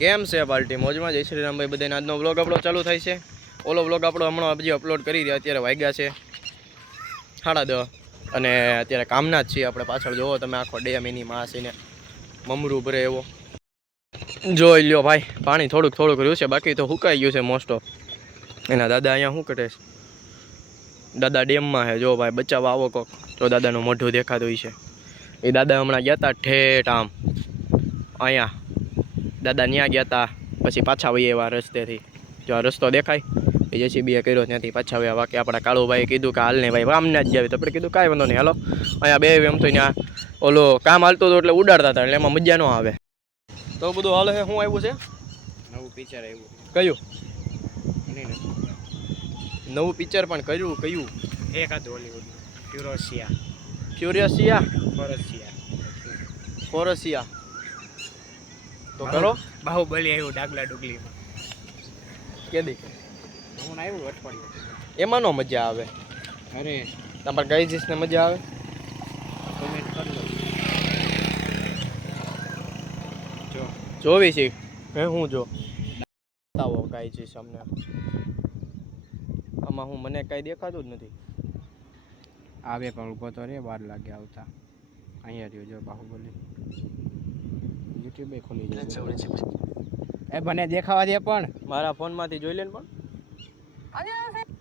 કેમ છે પાર્ટી મોજમાં? જય શ્રી રામભાઈ બધાને. આજનો વ્લોગ આપણો ચાલુ થાય છે. ઓલો વ્લોગ આપણો હમણાં હજી અપલોડ કરી રહ્યા. અત્યારે વાગ્યા છે 10:30 અને અત્યારે કામના જ છીએ આપણે. પાછળ જોવો તમે આખો ડેમ એની માસીને મમરું ભરે એવો જોઈ લ્યો ભાઈ. પાણી થોડુંક રહ્યું છે, બાકી તો સુકાઈ ગયું છે મોસ્ટ ઓફ. એના દાદા અહીંયા શું કરે છે? દાદા ડેમમાં છે. જો ભાઈ બચાવવા આવો કોક તો દાદાનું મોઢું દેખાતું છે. એ દાદા હમણાં ગયા હતા ઠેઠ આમ અહીંયા. દાદા ત્યાં ગયા હતા, પછી પાછા વહી એવા રસ્તેથી. જો આ રસ્તો દેખાય એ JCBએ કર્યો, ત્યાંથી પાછા આવ્યા. બાકી આપણા કાળુભાઈ કીધું કે હાલ ને ભાઈ આમને જ જાવી. તો આપણે કીધું કાંઈ વાંધો નહીં, હાલો. અહીંયા બે એમ તો ત્યાં ઓલો કામ હાલતું હતું એટલે ઉડાડતા હતા, એટલે એમાં મજા ન આવે. તો બધું હાલ છે. શું આવ્યું છે? નવું પિક્ચર આવ્યું. કયું નવું પિક્ચર? પણ કયું? એક હતું હોલીવુડ, ફોરસિયા. તો કરો. બાહુબલી આવ્યું ડાગલા ડુગલીમાં. કેદી હું આવ્યું અઠવાડિયું. એમાં નો મજા આવે. અરે તમારે ગાઈજીસ ને મજા આવે? કોમેન્ટ કરી લો. જો જોવી છે હે? હું જો બતાવો ગાઈજીસ અમને. આમાં હું મને કાંઈ દેખાતું જ નથી. આવે પણ ઊભો તો રે, વાર લાગે આવતા. અહીંયા રહ્યો જો બાહુબલી. યુટ્યુબ ખોલી જાય. એ બને દેખાવા દે પણ મારા ફોનમાંથી જોઈ લે ને. પણ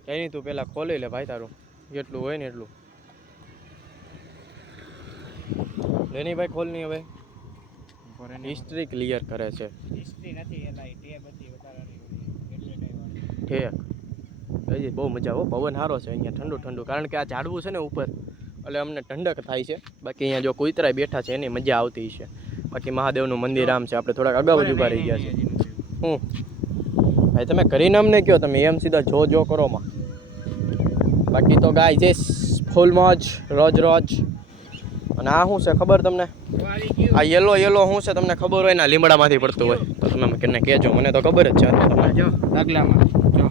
કઈ નહીં, તું પેલા ખોલી લે ભાઈ, તારું જેટલું હોય ને એટલું. લેની ભાઈ ખોલ નહીં હવે. હિસ્ટ્રી ક્લિયર કરે છે. હિસ્ટ્રી નથી, એલા ટેબ હતી વધારાની ઠેક. હજી બહુ મજા આવે. પવન સારો છે અહીંયા, ઠંડુ. કારણ કે આ ઝાડવું છે ને ઉપર, એટલે અમને ઠંડક થાય છે. બાકી અહીંયા જો કુતરા બેઠા છે એની મજા આવતી છે. બાકી મહાદેવનું મંદિર આમ છે. આપણે થોડાક અગાઉ જ ઊભા રહી ગયા છે. હું ભાઈ તમે કરીને અમને કહો, તમે એમ સીધા જો કરોમાં. બાકી તો ગાય જે ફૂલ મોજ રોજ. અને આ શું છે ખબર તમને? આ યલો શું છે તમને ખબર હોય ને? લીમડામાંથી પડતું હોય તો તમે કેને કહેજો, મને તો ખબર જ છે. તમે જો ડાગલામાં જો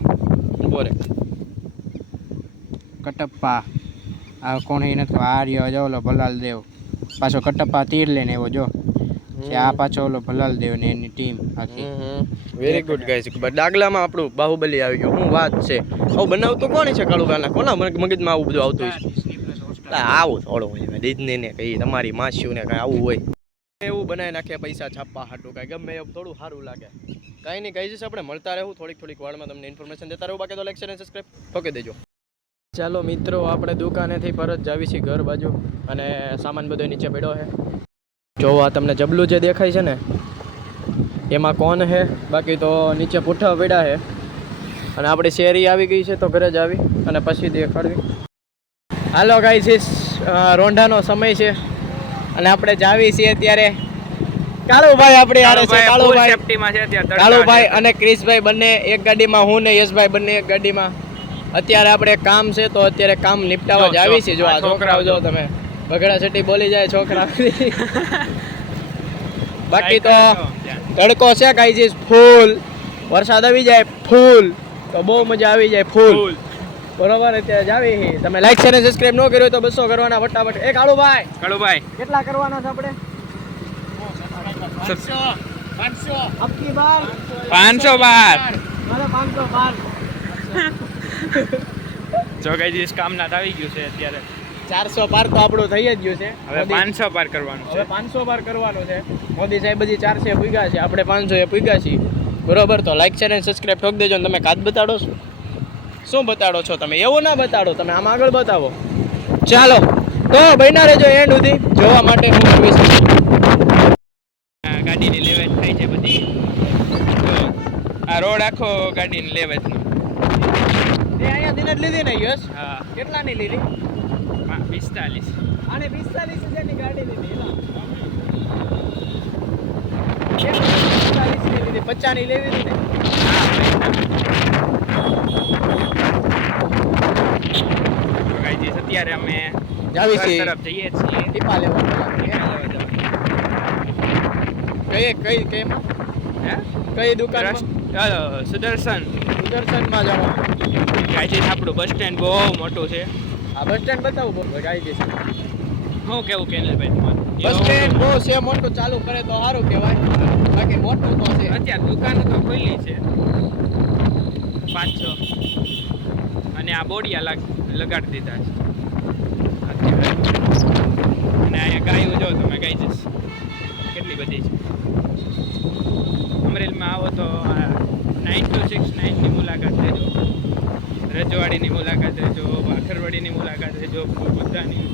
બોલે કટપ્પા. આ કોણ એ નથી? આ રહ્યો જો ઓલો ભલાલ દેવ. પાછો કટપ્પા તીર લઈને એવો જો છે. આ પાછો ઓલો ભલાલ દેવ ને એની ટીમ આખી. Very good guys. ડાગલામાં આપણું બાહુબલી આવી ગયો. શું વાત છે! આવું બનાવતું કોણ છે? કાળુભાઈ કોના મગજમાં આવું બધું આવતું હોય? આવું થોડું હોય ડિઝની ને કઈ તમારી માસ્યું ને કઈ આવું હોય એવું બનાવી નાખે પૈસા છાપવા હાટું. કાંઈ ગમે એવું થોડું સારું લાગે. કાંઈ નહીં ગાઈસ, આપણે મળતા રહેવું થોડીક વારમાં તમને ઇન્ફોર્મેશન દેતા રહેવું. બાકી તો લાઈક શેર અને સબસ્ક્રાઇબ ઠોકી દેજો. ચાલો મિત્રો, આપણે દુકાનેથી પરત જાવી છીએ ઘર બાજુ, અને સામાન બધો નીચે પડ્યો છે. જો આ તમને જબલું જે દેખાય છે ને, એમાં કોણ છે? બાકી તો નીચે પૂઠા પડ્યા છે. અને આપણી શેરી આવી ગઈ છે, તો ઘરે જ આવી અને પછી દેખાડવી. હાલો ગાઈસ, રોંઢાનો સમય છે અને આપણે જાવી છીએ અત્યારે. કાળુભાઈ આપણે આરે છે. કાળુભાઈ અને ક્રિશભાઈ બંને એક ગાડીમાં, હું ને યશભાઈ બંને એક ગાડીમાં. અત્યારે આપણે કામ છે તો અત્યારે કામ નિપટાવવા જ આવી છે. જો આ છોકરાઓ જો તમે બગડા છટી બોલી જાય છોકરા. બાકી તો તડકો છે ગાઈસ ફૂલ. વરસાદ આવી જાય ફૂલ તો બહુ મજા આવી જાય ફૂલ. બરોબર, અત્યારે જાવી. તમે લાઈક શેર અને સબસ્ક્રાઇબ ન કર્યો તો 200 કરવાના ફટાફટ. એ કાળુભાઈ કેટલા કરવાના છે આપણે? 500 અબકી બાર 512. મારે 512. જો ગાઈસ કામના આવી ગયું છે અત્યારે. 400 પાર તો આપણું થઈ જ ગયું છે. હવે 500 પાર કરવાનું છે. હવે 500 પાર કરવાનું છે. મોદી સાહેબ બધી 400 પૂગ્યા છે, આપણે 500 પૂગ્યા છીએ. બરોબર, તો લાઈક શેર અને સબસ્ક્રાઇબ ઠોક દેજો. તમે કાચ બતાડો છો? શું બતાડો છો તમે? એવું ના બતાડો, તમે આમ આગળ બતાવો. ચાલો તો બન્યા રહેજો એન્ડ સુધી જોવા માટે. હું કહીશ ગાડીની લેવેચ થાય છે બધી. આ રોડ આખો ગાડીની લેવેચનો. એ અહીંયા દિન જ લીધી ને યસ? હા. કેટલાની લીધી? 45. આને 45,000ની ગાડી લીધી. 50 ની લેવી હતી ને? અત્યારે અમે જાવી છીએ તરફ જઈએ છીએ. ટીપા લેવા. કઈ દુકાનમાં? સુદર્શનમાં જવાનું. ગાઈજી આપણું બસ સ્ટેન્ડ બહુ મોટું છે. આ બસ સ્ટેન્ડ બતાવું ગાઈજી. શું કેવું કેનલભાઈ તમારું? બસ સ્ટેન્ડ બહુ છે મોટું ચાલુ કરે તો સારું કહેવાય. બાકી મોટું તો છે. અત્યારે દુકાનો તો ખુલ્લી છે 5-6 અને આ બોડિયા લગાડી દીધા છે અત્યારે. અને અહીંયા ગાયો જો તમે ગાઈ જશે કેટલી બધી છે. અમરેલીમાં આવો તો 9269 ની મુલાકાત લેજો, રજવાડીની મુલાકાત લેજો, ભાખરવાડીની મુલાકાત લેજો, બુદ્ધાની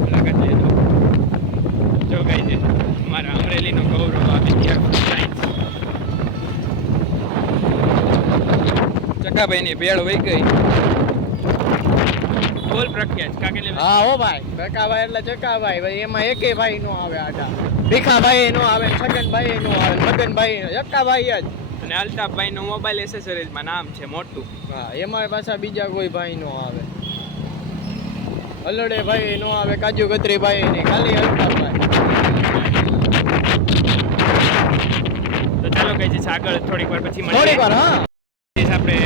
મુલાકાત લેજો. જો ગાઈ છે અમારા અમરેલીનો ગૌરવ આપી ગયા સાયન્સ. ચકાભાઈની ભેળ વહી ગઈ. બોલ પ્રખ્યાત કાકેલી. હા હો ભાઈ, ચકાભાઈ એટલે ચકાભાઈ. ભાઈ એમાં એકેય ભાઈ નો આવે આડા. ભીખાભાઈ નો આવે, છગનભાઈ નો આવે, મગનભાઈ ચકાભાઈ જ. અને અલ્તાફભાઈ નું મોબાઈલ એસેસરીઝમાં નામ છે મોટું. હા એમાં પાછા બીજા કોઈ ભાઈ નો આવે. અલડે ભાઈ નો આવે, કાજુ કતરી ભાઈ નહીં, ખાલી અલ્તાફભાઈ. તો ચાલો કઈ જઈશ આગળ થોડીક વાર પછી થોડીક મળીએ. વાર હા. આપણે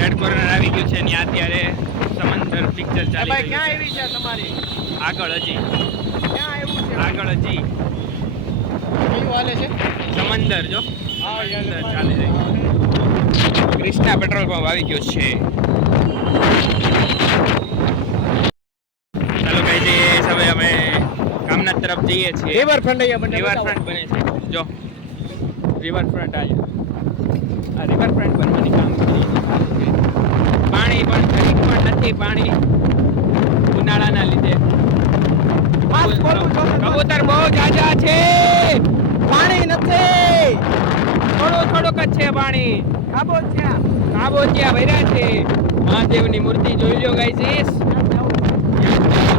રેડ કોર્નર આવી ગયું છે ને અત્યારે સમંદર પિક્ચર એ ચાલી ભાઈ ક્યાં રહ્યું આવી છે તમારી? છે. આગળ હજી ક્યાં આવ્યું છે? આગળ હજી કયું હાલે છે? સમંદર જો હા સમંદર ચાલી રહ્યું. ક્રિષ્ના પેટ્રોલ પંપ આવી ગયો છે. ચાલો કઈ જઈએ હવે અમે કામનાથ તરફ જઈએ છીએ. રિવરફ્રન્ટ અહીંયા બને. રિવરફ્રન્ટ બને છે જો રિવરફ્રન્ટ આ રિવરફ્રન્ટ બનવાની કામગીરી ચાલુ છે. પાણી પણ ખરીક પણ નથી પાણી ઉનાળાના લીધે. કબૂતર બહુ જાજા છે, પાણી નથી. થોડુંક જ છે પાણી. ખાબોચિયા ભર્યા છે. મહાદેવની મૂર્તિ જોઈ લો ગાઈઝ.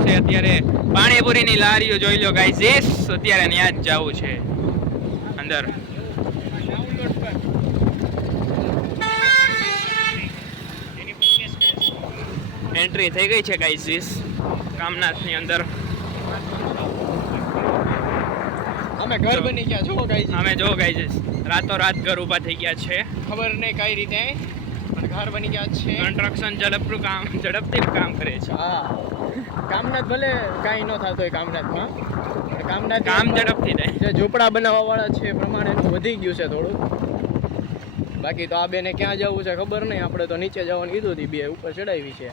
છે અત્યારે પાણીપુરીની લારીઓ જોઈ લો ગાઈઝ. અત્યારે ત્યાં જ જવું છે અંદર. એન્ટ્રી થઈ ગઈ છે ગાઈઝ કામનાથની અંદર. અમે ઘર બની ગયા છો ગાઈસ. અમે જો ગાઈઝ રાતોરાત ઘર ઊભા થઈ ગયા છે. ખબર નહીં કઈ રીતે પણ ઘર બની ગયા છે. કન્સ્ટ્રક્શન ઝડપથી કામ કરે છે. હા કામનાથ ભલે કાંઈ ન થતું હોય કામનાથમાં, પણ કામનાથ કામ ઝડપથી થાય. જે ઝૂંપડા બનાવવા વાળા છે એ પ્રમાણે એનું વધી ગયું છે થોડું. બાકી તો આ બેને ક્યાં જવું છે ખબર નહીં. આપણે તો નીચે જવાનું કીધું હતી, બે ઉપર ચડાવી છે.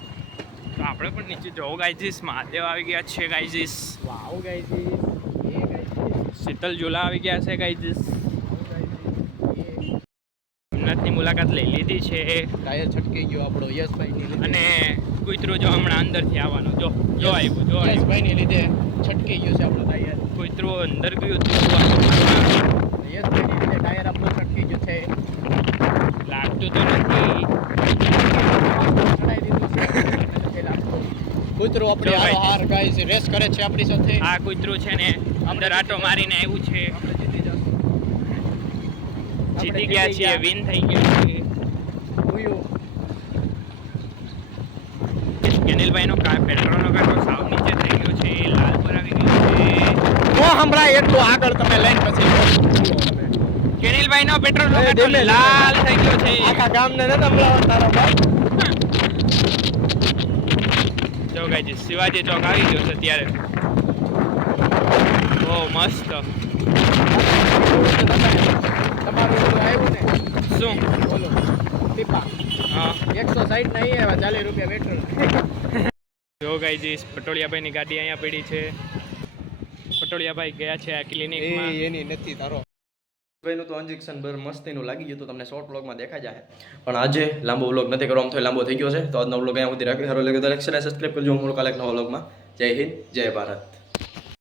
તો આપણે પણ નીચે જવું ગાઈઝીસ. મહાદેવ આવી ગયા છે ગાઈઝીસ. વાવ ગાઈઝી, એ ગાઈઝી, શીતલ ઝૂલા આવી ગયા છે ગાઈઝીસ. ગાઈઝી. સોમનાથની મુલાકાત લઈ લીધી છે. ટાયર છટકી ગયો આપણો યશભાઈની લીધે. અને કૂતરું જો હમણાં અંદરથી આવવાનું જો આવ્યું યશભાઈની લીધે છટકી ગયું છે આપણું ટાયર. કૂતરું અંદર ગયું હતું. યશભાઈની લીધે ટાયર આપણું છટકી ગયું છે. લાગતું તો નથી. ચડાઈ દીધું છે. નથી લાગતું. કૂતરું આપણી જો ભાઈ. હાર ગાઈઝ રેસ કરે છે આપણી સાથે. આ કૂતરું છે ને અંદર આટો મારીને આવ્યું છે. જીતી ગયા છીએ, વિન થઈ ગયા છીએ. કેનિલભાઈનો પેટ્રોલનો કાંટો સાવ નીચે થઈ ગયો છે. લાલ પર આવી ગયો છે. નો સંભળાય એટલું આગળ તમે લાઈન પછી કેનિલભાઈનો પેટ્રોલનો એ કાંટો ધીમે ધીમે. લાલ થઈ ગયો છે. આખા ગામને ન સંભળાવવાનું તારો બાપ. જો ગાઈજી શિવાજી ચોક આવી ગયો છે અત્યારે. બહુ મસ્ત. તમારું ઓલું આવ્યું ને શું બોલો પીપા હા 160 ના અહીં આવ્યા 40 રૂપિયા પેટ્રોલ. જો ગાઈજી પટોળિયાભાઈની ગાડી અહીંયા પડી છે. પટોળિયાભાઈ ગયા છે આ ક્લિનિકમાં. એની નથી તારો ભાઈનું તો ઇન્જેક્શન બર મસ્તીનું લાગી ગયું તો તમને શોર્ટ વ્લોગમાં દેખાઈ જાય. પણ આજે લાંબો વ્લોગ નથી કરવાનો, તો લાંબો થઈ ગયો છે. તો આજનો વ્લોગ અહીંયા સુધી રાખી સારો લાગે તો લાઈક શેર સબસ્ક્રાઇબ કરજો. હું કાલે એક નવા વ્લોગમાં. જય હિન્દ, જય ભારત.